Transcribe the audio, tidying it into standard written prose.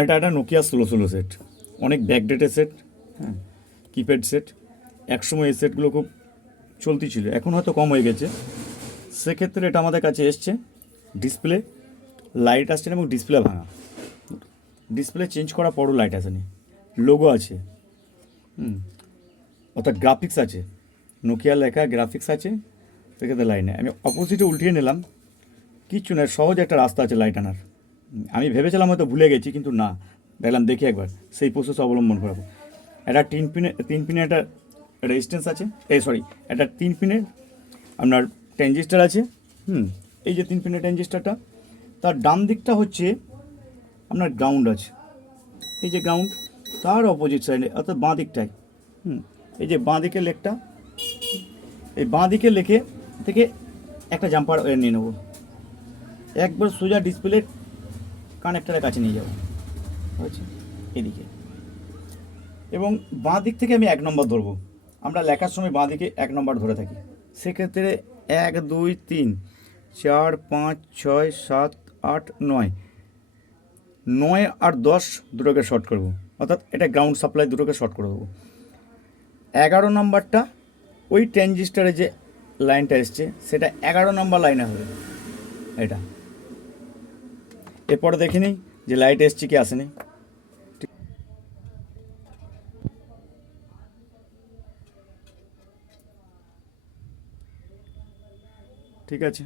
এটা একটা Nokia 1616 set, অনেক ব্যাকডেটেড সেট। হ্যাঁ, কিপ্যাড সেট। একসময় এই সেটগুলো খুব চলতি ছিল, এখন হয়তো কম হয়ে গেছে। সেক্ষেত্রে এটা আমাদের কাছে এসছে, ডিসপ্লে লাইট আসছে না এবং ডিসপ্লে ভাঙা। ডিসপ্লে চেঞ্জ করার পরও লাইট আসেনি, লোগো আছে, অর্থাৎ গ্রাফিক্স আছে, নোকিয়া লেখা গ্রাফিক্স আছে, সেক্ষেত্রে লাইট নেই। আমি অপোজিটে উল্টিয়ে নিলাম, কিচ্ছু না, সহজ একটা রাস্তা আছে লাইট আনার। আমি ভেবেছিলাম হয়তো ভুলে গেছি, কিন্তু না, দেখলাম দেখি একবার সেই প্রসেস অবলম্বন করাবো। একটা তিন পিনে একটা রেজিস্ট্যান্স আছে, সরি, একটা 3 পিনের আপনার ট্রানজিস্টার আছে। এই যে 3 পিনের ট্রানজিস্টারটা, তার ডান দিকটা হচ্ছে আপনার গ্রাউন্ড আছে, এই যে গ্রাউন্ড, তার অপোজিট সাইডে অর্থাৎ বাঁ দিকটায়। এই যে বাঁ দিকের লেগটা, এই বাঁ দিকের লেগে থেকে একটা জাম্পার ওয়্যার নিয়ে নেবো, একবার সোজা ডিসপ্লে কানেক্টারের কাছে নিয়ে যাবো, হচ্ছে এদিকে, এবং বাঁ দিক থেকে আমি 1 নম্বর ধরবো। আমরা লেখার সময় বাঁ দিকে 1 নম্বর ধরে থাকি, সেক্ষেত্রে 1 2 3 4 5 6 7 8 9, 9 আর 10 দুটোকে শর্ট করবো, অর্থাৎ এটা গ্রাউন্ড সাপ্লাই দুটোকে শর্ট করে দেবো। 11 নম্বরটা ওই ট্রানজিস্টারে যে লাইনটা এসছে সেটা 11 নম্বর লাইনে হবে এটা। এরপরে দেখে নিই যে লাইট এসছে কি আসেনি। ঠিক আছে।